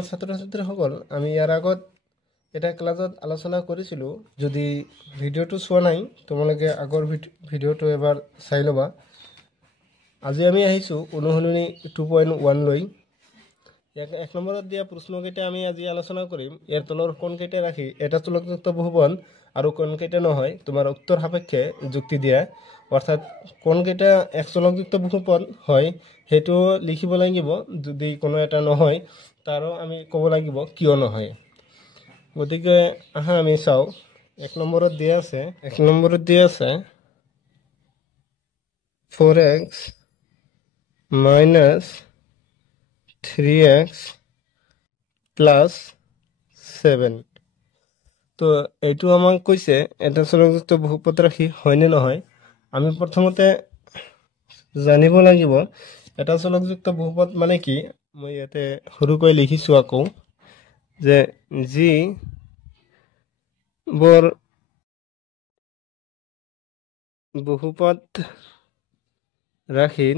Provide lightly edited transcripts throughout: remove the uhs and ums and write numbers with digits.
মৰমৰ ছাত্ৰ ছাত্ৰীসকল, আমি ইয়াৰ আগত এটা ক্লাছত আলোচনা কৰিছিলোঁ। যদি ভিডিঅ'টো চোৱা নাই তোমালোকে আগৰ ভিডিঅ'টো এবাৰ চাই ল'বা। আজি আমি আহিছোঁ অনুশীলনী 2.1 লৈ। এক নম্বৰত দিয়া প্ৰশ্নকেইটা আমি আজি আলোচনা কৰিম। ইয়াৰ তলৰ কোনকেইটা ৰাখি এটা চলকযুক্ত বহুপদ আৰু কোনকেইটা নহয় তোমাৰ উত্তৰ সাপেক্ষে যুক্তি দিয়া। অৰ্থাৎ কোনকেইটা এক চলকযুক্ত বহুপদ হয় সেইটো লিখিব লাগিব, যদি কোনো এটা নহয় তাৰো আমি ক'ব লাগিব কিয় নহয়। গতিকে আহা আমি চাওঁ। এক নম্বৰত দিয়া আছে 4x minus 3x plus 7। তো এইটো আমাক কৈছে এটা চলকযুক্ত বহুপদ ৰাশি হয়নে নহয়। আমি প্ৰথমতে জানিব লাগিব এটা চলকযুক্ত বহুপদ মানে কি। মই ইয়াতে সৰুকৈ লিখিছোঁ আকৌ, যে যি বৰ বহুপদ ৰাশিৰ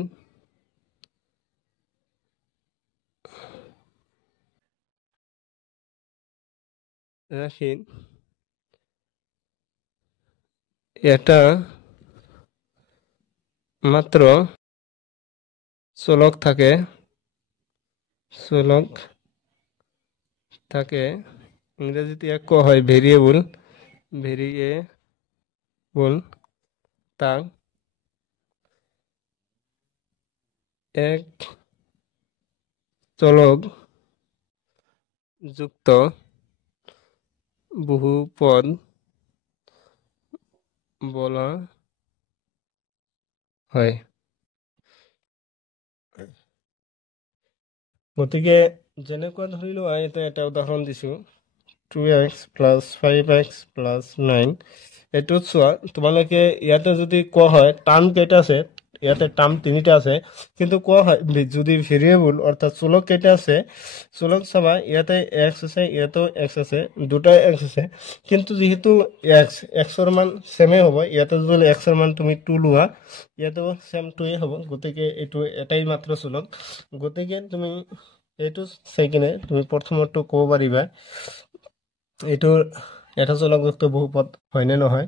এটা মাত্ৰ চলক থাকে ইংৰাজীতে ইয়াক কোৱা হয় ভেৰিয়েবল। তাক এক চলক যুক্ত বহুপদ বলা হয়। গতিকে যেনেকুৱা ধৰি লোৱা এটা উদাহৰণ দিছোঁ 2x plus 5x plus 9। এইটোত চোৱা তোমালোকে ইয়াতে যদি কোৱা হয় টাৰ্ম কেইটা আছে, ইয়াতে টাৰ্ম 3টা আছে, কিন্তু কোৱা হয় যদি ভেৰিয়েবল অৰ্থাৎ চলক কেইটা আছে, চলক চাবা ইয়াতে x আছে, ইয়াতেও x আছে, দুটাই x আছে, কিন্তু যিহেতু xৰ মান সেমে হ'ব, ইয়াতে যদি xৰ মান তুমি 2 লোৱা ইয়াতেও সেম 2 হ'ব। গতিকে এইটো এটাই মাত্ৰ চলক। গতিকে তুমি এইটো চাই কিনে তুমি প্ৰথমটো ক'ব পাৰিবা এইটো এটা চলকযুক্ত বহুপদ হয়নে নহয়।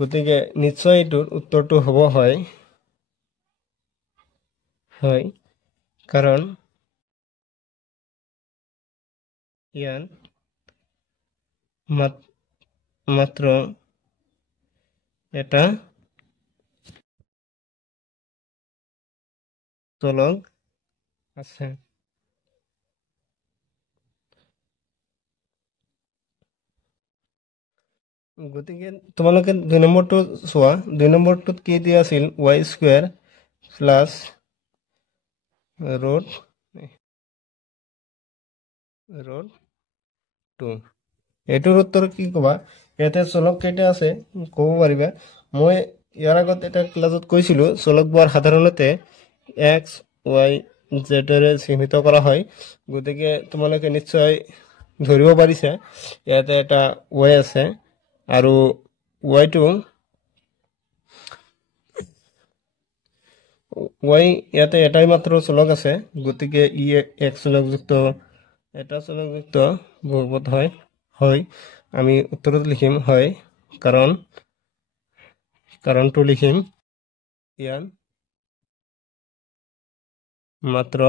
গতিকে নিশ্চয় এইটোৰ উত্তৰটো হ'ব হয়, কাৰণ ইয়াৰ মাত্ৰ এটা চলক আছে। গতিকে তোমালোকে 2 নম্বৰটো চোৱা। 2 নম্বৰটোত কি দিয়া আছিল y² প্লাছ ৰুট 2। এইটোৰ উত্তৰ কি ক'বা। ইয়াতে চলক কেইটা আছে ক'ব পাৰিবা। মই ইয়াৰ আগত এটা ক্লাছত কৈছিলোঁ চলকবোৰ সাধাৰণতে x y z ৰে চিহ্নিত কৰা হয়। গতিকে তোমালোকে নিশ্চয় ধৰিব পাৰিছা ইয়াতে এটা y আছে আৰু y ইয়াতে এটাই মাত্ৰ চলক আছে। গতিকে ই এক চলকযুক্ত বহুপদ হয়। আমি উত্তৰত লিখিম হয়, কাৰণটো লিখিম ইয়াৰ মাত্ৰ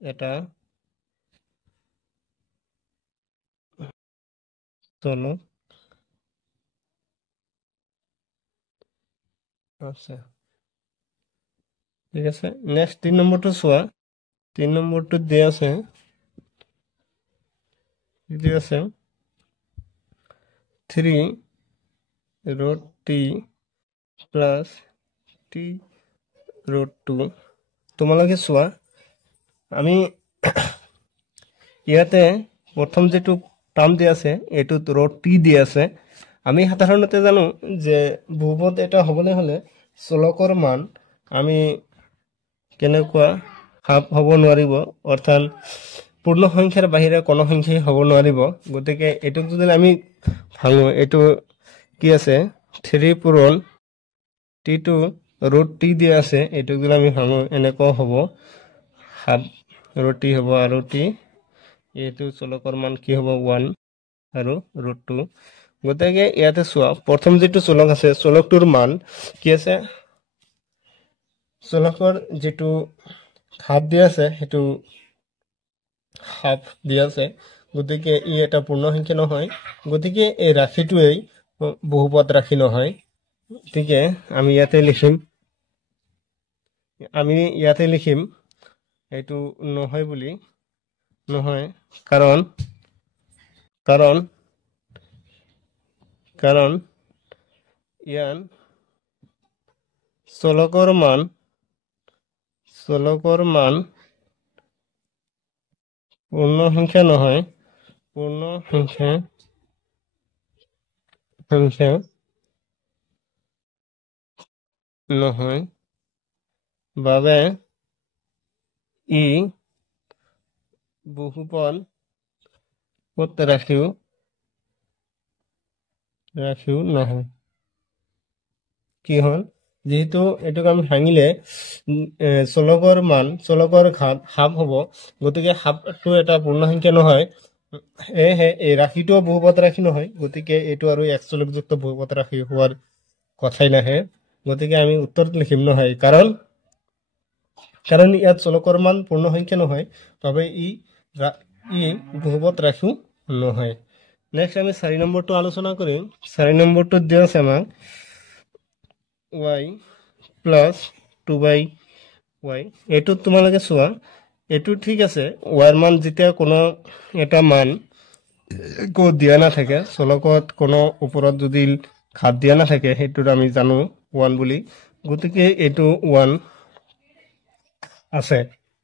এটা চলক আছে। ঠিক আছে, নেক্সট 3 নম্বৰটো চোৱা। 3 নম্বৰটোত দিয়া আছে 3 root t plus t root 2। তোমালোকে চোৱা আমি ইয়াতে প্ৰথম যেটো টাৰ্ম দিয়া আছে এইটোত ৰুট t দিয়া আছে। আমি সাধাৰণতে জানো যে বহুপদ এটা হ'বলৈ হ'লে চলকৰ মান আমি কেনেকুৱা হ'ব নোৱাৰিব, অৰ্থাৎ পূৰ্ণ সংখ্যাৰ বাহিৰে কোনো সংখ্যাই হ'ব নোৱাৰিব। গতিকে এইটোক যদি আমি ভাঙো, এইটো কি আছে 3 পূৰণ t2 ৰুট t দিয়া আছে, এইটোক যদি আমি ভাঙো এনেকুৱা হ'ব হাফ √t হ'ব আৰু t এইটো চলকৰ মান কি হ'ব 1 আৰু √2 গতিকে ইয়াতে চোৱা প্ৰথম যেটো চলক আছে চলকটোৰ মান কি আছে চলকৰ যেটো হাফ দিয়া আছে হেতু হাফ দিয়া আছে গতিকে ই এটা পূৰ্ণ সংখ্যা নহয় গতিকে এই ৰাশিটোই বহুপদ ৰাশি নহয় গতিকে আমি ইয়াতে লিখিম এইটো নহয় বুলি নহয় কাৰণ ইয়ান চলকৰ মান পূৰ্ণ সংখ্যা নহয় পূৰ্ণ সংখ্যা নহয় বাবে ই বহুপদ ৰাখিও নহয় কি হল যেহেতু এটুক আমি ভাঙিলে চলকৰ ঘাত হাফ হ'ব গতিকে হাফটো এটা পূৰ্ণ সংখ্যা নহয় এহে এই ৰাশিটো বহুপদ ৰাশি নহয় গতিকে এইটো আৰু এক চলকযুক্ত বহুপদ ৰাশি হোৱাৰ কথাই নাহে গতিকে আমি উত্তৰত লিখিম নহয় কাৰণ ইয়াত চলকৰ মান পূৰ্ণ সংখ্যা নহয় তবে ই বহুপদ ৰাশিও নহয় নেক্সট আমি 4 নম্বৰটো আলোচনা কৰিম 4 নম্বৰটো দিয়া আছে আমাক y plus 2/y এইটো তোমালোকে চোৱা এইটো ঠিক আছে y ৰ মান যেতিয়া কোনো এটা মান কো দিয়া না থাকে চলকত কোনো ওপৰত যদি ঘাত দিয়া না থাকে হেতুৰ আমি জানো 1 বুলি গতিকে এইটো 1 আছে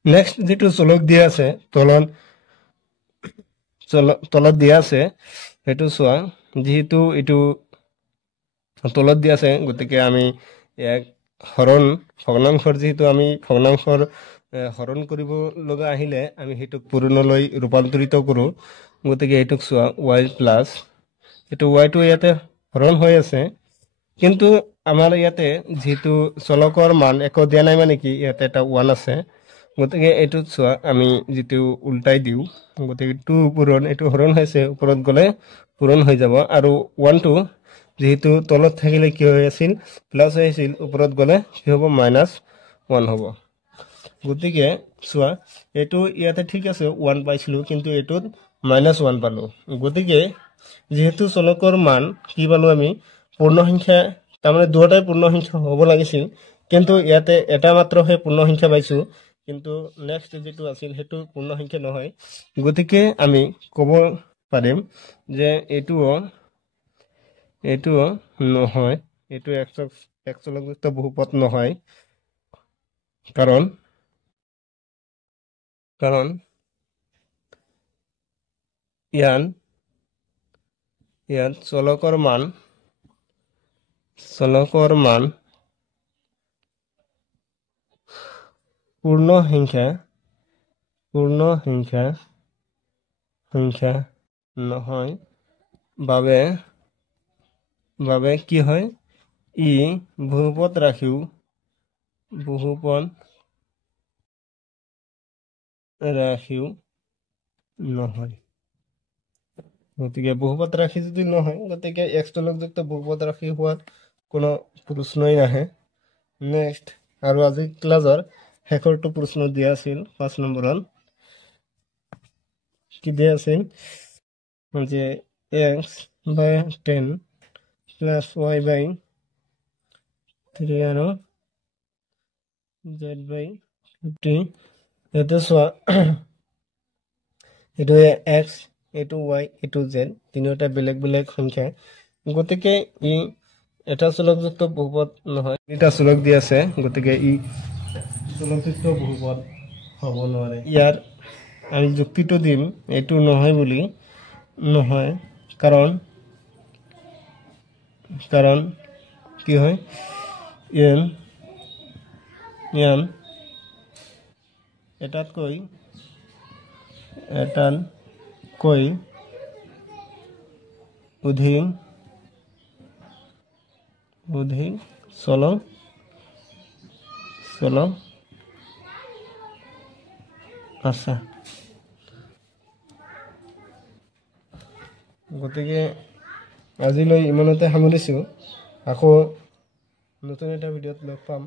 নেক্সট যেটো চলক দিয়া আছে তলত দিয়া আছে হেতু চোৱা যেহেতু এইটো তলত দিয়া আছে গতিকে আমি এক ভগ্নাংশৰ যেহেতু আমি ভগ্নাংশৰ হৰণ কৰিব লগা আহিলে আমি হেতুক পূৰণলৈ ৰূপান্তৰিত কৰো গতিকে এইটোক চোৱা y প্লাস এটো y টো ইয়াতে হৰণ হৈ আছে কিন্তু আমাৰ ইয়াতে যেহেতু চলকৰ মান একো দিয়া নাই মানে কি ইয়াতে এটা 1 আছে গতিকে এইটো চোৱা আমি যেটো উল্টাই দিও গতিকে 2 পূৰণ এইটো হৰণ হৈছে ওপৰত গলে পূৰণ হৈ যাব আৰু 1 টো যেহেতু তলত থাকিলে কি হৈ আছিল প্লাস হৈ আছিল ওপৰত গলে কি হ'ব -1 হ'ব গতিকে চোৱা এটো ইয়াতে ঠিক আছে 1 পাইছিলো কিন্তু এটোত -1 পালো গতিকে যেহেতু চলকৰ মান কি পালো আমি পূৰ্ণ সংখ্যা তাৰমানে দুটাই পূৰ্ণ সংখ্যা হ'ব লাগিছিল কিন্তু ইয়াতে এটা মাত্ৰ হে পূৰ্ণ সংখ্যা পাইছো কিন্তু নেক্সট যেটো আছিল হেতু পূৰ্ণ সংখ্যা নহয় গতিকে আমি ক'ব পাৰিম যে এইটো নহয় এইটো এক চলকযুক্ত বহুপদ নহয় কাৰণ ইয়াত চলকৰ মান পূৰ্ণ সংখ্যা নহয় বাবে কি হয় ই বহুপদ ৰাখিও নহয় গতিকে বহুপদ ৰাশি যদি নহয় গতিকে এক চলকযুক্ত বহুপদ ৰাশি হোৱাৰ কোনো প্ৰশ্নই নাহে নেক্সট আৰু আজি ক্লাছৰ শেষৰটো প্ৰশ্ন দিয়া আছিল 5 নম্বৰত কি দিয়া আছিল যে x by 10 plus y by 3 আৰু z by 50 এটা চোৱা এটো x এটো y এটো z তিনিটা বেলেগ সংখ্যা গতিকে ই এটা চলকযুক্ত বহুপদ নহয় এটা চলক দি আছে গতিকে ই চলকযুক্ত বহুপদ হ'ব নোৱাৰে ইয়াৰ আমি যুক্তিটো দিম এটো নহয় বুলি নহয় কাৰণ কি হয় ইয়ান এটাতকৈ অধিক চলক আছে গতিকে আজিলৈ ইমানতে সামৰিছোঁ আকৌ নতুন এটা ভিডিঅ'ত লগ পাম